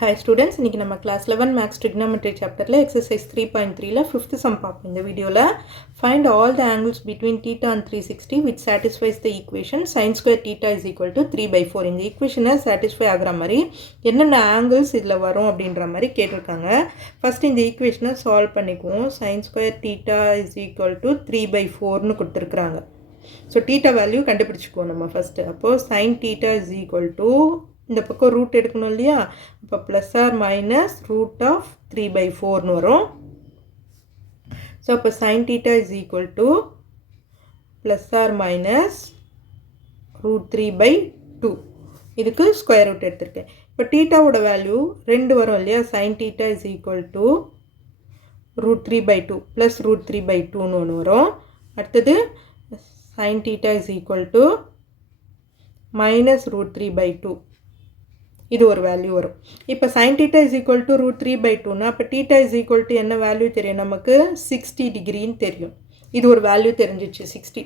Hi students, இன்னைக்கு நம்ம class 11 Maths Trigonometry chapterல exercise 3.3ல 5th sum பார்ப்போம் இந்த வீடியோல. Find all the angles between theta and 360 which satisfies the equation sin square theta is equal to 3/4. இந்த equation satisfy ஆகுற மாதிரி என்னென்ன angles இதில் வரும் அப்படின்ற மாதிரி கேட்டிருக்காங்க. ஃபர்ஸ்ட் இந்த equation சால்வ் பண்ணிக்குவோம். sin square theta is equal to 3/4னு கொடுத்துருக்குறாங்க. ஸோ theta வேல்யூ கண்டுபிடிச்சிக்குவோம் நம்ம ஃபஸ்ட்டு. அப்போது sin theta is equal to இந்த பக்கம் ரூட் எடுக்கணும் இல்லையா, இப்போ plus R minus root of 3/4னு வரும். ஸோ அப்போ sine theta is equal to plus R minus root 3/2. இதுக்கு ஸ்கொயர் ரூட் எடுத்திருக்கேன். இப்போ தீட்டாவோட வேல்யூ 2 வரும் இல்லையா, sine theta is equal to root 3/2 plus root 3/2னு ஒன்று வரும். அடுத்தது sine theta is equal to minus root 3/2. இது ஒரு வேல்யூ வரும். இப்போ sine theta is equal to root 3/2னா அப்போ தீட்டா இஸ் ஈக்குவல் டு என்ன வேல்யூ தெரியும் நமக்கு, 60 டிகிரின்னு தெரியும். இது ஒரு வேல்யூ தெரிஞ்சிச்சு 60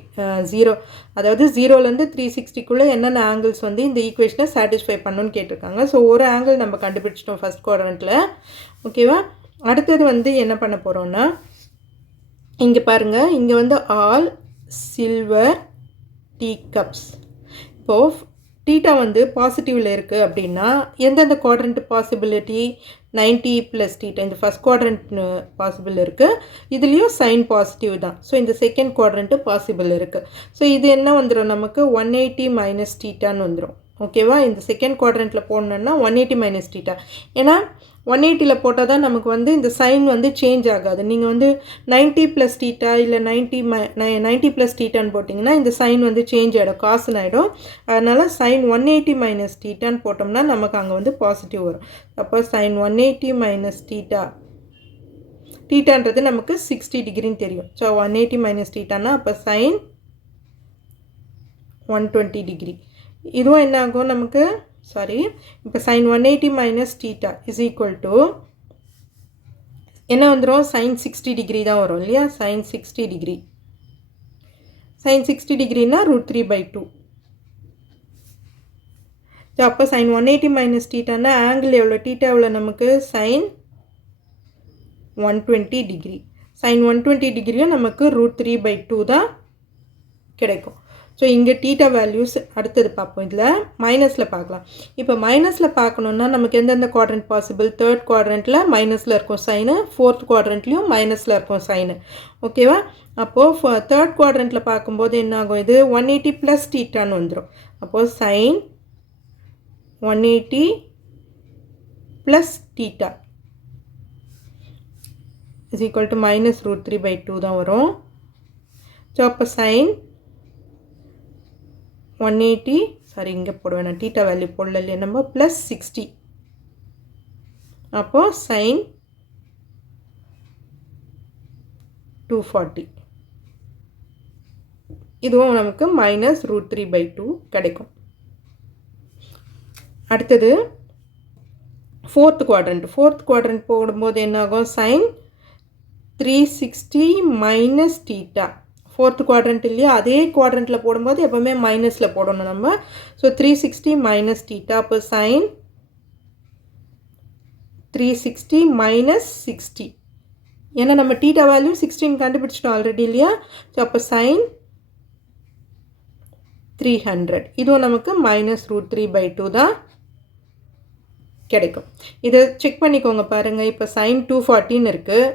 0, அதாவது 0லேருந்து 360க்குள்ளே என்னென்ன ஆங்கிள்ஸ் வந்து இந்த ஈக்குவேஷனை சாட்டிஸ்ஃபை பண்ணணும்னு கேட்டிருக்காங்க. ஸோ ஒரு ஆங்கிள் நம்ம கண்டுபிடிச்சிட்டோம் ஃபஸ்ட் குவாட்ரண்ட்டில். ஓகேவா, அடுத்தது வந்து என்ன பண்ண போகிறோன்னா, இங்கே பாருங்கள், இங்கே வந்து ஆல் சில்வர் டீ கப்ஸ். இப்போது தீட்டா வந்து பாசிட்டிவில் இருக்குது அப்படின்னா எந்தெந்த குவாட்ரண்ட் பாசிபிலிட்டி, 90 + தீட்டா இந்த ஃபஸ்ட் குவாட்ரண்ட் பாசிபிள் இருக்குது, இதுலேயும் சைன் பாசிட்டிவ் தான். ஸோ இந்த செகண்ட் குவாட்ரண்ட்டு பாசிபிள் இருக்குது. ஸோ இது என்ன வந்துடும் நமக்கு, 180 - தீட்டான்னு வந்துடும். ஓகேவா, இந்த செகண்ட் குவாட்ரண்ட்டில் போடணுன்னா 180 - தீட்டா. ஏன்னா 180ல் போட்டால் தான் நமக்கு வந்து இந்த சைன் வந்து சேஞ்ச் ஆகாது. நீங்கள் வந்து 90 + தீட்டா இல்லை 90 + தீட்டான்னு போட்டிங்கன்னா இந்த சைன் வந்து சேஞ்ச் ஆகிடும், காசுன்னு ஆகிடும். அதனால் சைன் 180 - தீட்டான்னு போட்டோம்னா நமக்கு அங்கே வந்து பாசிட்டிவ் வரும். அப்போ சைன் 180 - தீட்டா, தீட்டான்றது நமக்கு 60 டிகிரின்னு தெரியும். ஸோ 180 - தீட்டானா அப்போ சைன் 120 டிகிரி. இதுவும் என்ன ஆகும் நமக்கு, சாரி, இப்போ sine 180 - theta is equal to என்ன வந்துடும், சைன் 60 டிகிரி தான் வரும் இல்லையா, சைன் 60 டிகிரி. சைன் 60 டிகிரினா ரூட் 3/2. ஸோ அப்போ சைன் 180 - தீட்டானா ஆங்கிள் எவ்வளோ, தீட்டா எவ்வளோ நமக்கு, சைன் 120 டிகிரி. சைன் 120 டிகிரியும் நமக்கு ரூட் 3/2 தான் கிடைக்கும். ஸோ இங்கே தீட்டா வேல்யூஸ் அடுத்தது பார்ப்போம். இதில் மைனஸில் பார்க்கலாம். இப்போ மைனஸில் பார்க்கணுன்னா நமக்கு எந்தெந்த குவாட்ரண்ட் பாசிபிள், தேர்ட் குவாட்ரண்ட்டில் மைனஸில் இருக்கும் சைனு, ஃபோர்த் குவாட்ரண்ட்லேயும் மைனஸில் இருக்கும் சைனு. ஓகேவா, அப்போது தேர்ட் குவாட்ரண்ட்டில் பார்க்கும்போது என்ன ஆகும், இது 180 + தீட்டான்னு வந்துடும். அப்போது sine 180 + theta is equal to minus root 3/2 தான் வரும். ஸோ அப்போ சைன் 180, சாரி இங்கே போடுவேன் நான், தீட்டா வேல்யூ போடல இல்லையா நம்ம, +60. அப்போது சைன் 240. இதுவும் நமக்கு மைனஸ் ரூட் 3/2 கிடைக்கும். அடுத்தது ஃபோர்த் குவாட்ரண்ட் போடும்போது என்ன ஆகும், சைன் 360 - தீட்டா. ஃபோர்த் குவாட்ரண்ட் இல்லையா, அதே குவாட்ரண்ட்டில் போடும்போது எப்போவுமே மைனஸில் போடணும் நம்ம. ஸோ 360 - தீட்டா, அப்போ சைன் 360 - 60. ஏன்னா நம்ம தீட்டா வேல்யூ 16 கண்டுபிடிச்சிட்டோம் ஆல்ரெடி இல்லையா. ஸோ அப்போ சைன் 300. இதுவும் நமக்கு மைனஸ் ரூட் 3/2 தான் கிடைக்கும். இதை செக் பண்ணிக்கோங்க பாருங்கள். இப்போ சைன் 240ன்னு இருக்குது,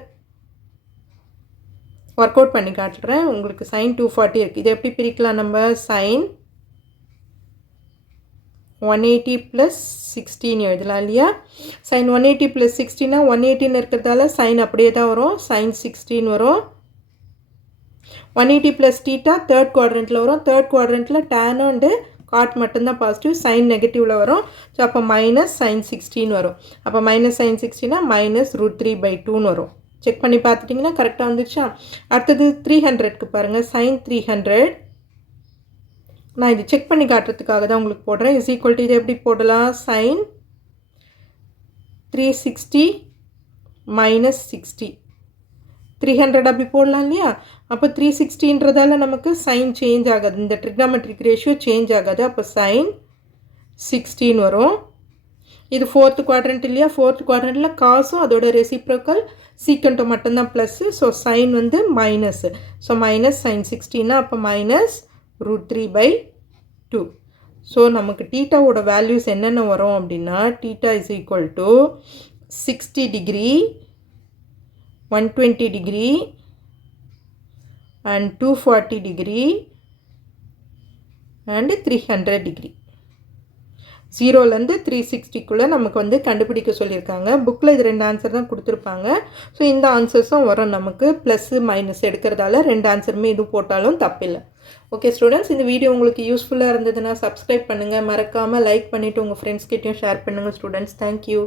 ஒர்க் அவுட் பண்ணி காட்டுறேன் உங்களுக்கு. சைன் 240 இருக்குது. இதை எப்படி பிரிக்கலாம் நம்ம, சைன் 180 + 16 எழுதலாம் இல்லையா. சைன் 180 + 16னா 180ன்னு இருக்கிறதால சைன் அப்படியே தான் வரும், சைன் 16 வரும். 180 + தீட்டா தேர்ட் குவாட்ரண்ட்டில் வரும். தேர்ட் குவாட்ரண்ட்டில் tan அண்டு காட் மட்டும்தான் பாசிட்டிவ், சைன் நெகட்டிவில் வரும். ஸோ அப்போ மைனஸ் சைன் 16 வரும். அப்போ மைனஸ் சைன் 16னா மைனஸ் ரூட் 3/2ன்னு வரும். செக் பண்ணி பார்த்துட்டிங்கன்னா கரெக்டாக வந்துச்சா. அடுத்தது 300க்கு பாருங்கள், சைன் 300. நான் இது செக் பண்ணி காட்டுறதுக்காக தான் உங்களுக்கு போடுறேன். இஸ் ஈக்குவல் டு இதை எப்படி போடலாம், சைன் 360 - 60. 300 அப்படி போடலாம் இல்லையா. அப்போ 360ன்றதால நமக்கு சைன் சேஞ்ச் ஆகாது, இந்த ட்ரிக்னாமெட்ரிக் ரேஷியோ சேஞ்ச் ஆகாது. அப்போ சைன் 16 வரும். இது ஃபோர்த்து குவாட்ரண்ட் இல்லையா, ஃபோர்த் குவாட்ரண்ட்டில் காசும் அதோட ரெசிப்ரோக்கல் சீக்கண்ட்டும் மட்டும்தான் ப்ளஸ்ஸு. ஸோ சைன் வந்து மைனஸ்ஸு. ஸோ மைனஸ் சைன் 60னா அப்போ மைனஸ் √3/2. ஸோ நமக்கு டீட்டாவோட வேல்யூஸ் என்னென்ன வரும் அப்படின்னா, theta is equal to 60 degree, 120 degree and 240 degree and 300 degree. 0லேருந்து 360க்குள்ளே நமக்கு வந்து கண்டுபிடிக்க சொல்லியிருக்காங்க. புக்கில் இது 2 ஆன்சர் தான் கொடுத்துருப்பாங்க. ஸோ இந்த ஆன்சர்ஸும் வரும் நமக்கு. ப்ளஸ்ஸு மைனஸ் எடுக்கிறதால 2 ஆன்சருமே இது போட்டாலும் தப்பில்லை. ஓகே ஸ்டூடெண்ட்ஸ், இந்த வீடியோ உங்களுக்கு யூஸ்ஃபுல்லாக இருந்ததுன்னா சப்ஸ்கிரைப் பண்ணுங்கள். மறக்காமல் லைக் பண்ணிவிட்டு உங்கள் ஃப்ரெண்ட்ஸ்கிட்டையும் ஷேர் பண்ணுங்கள் ஸ்டூடெண்ட்ஸ். தேங்க்யூ.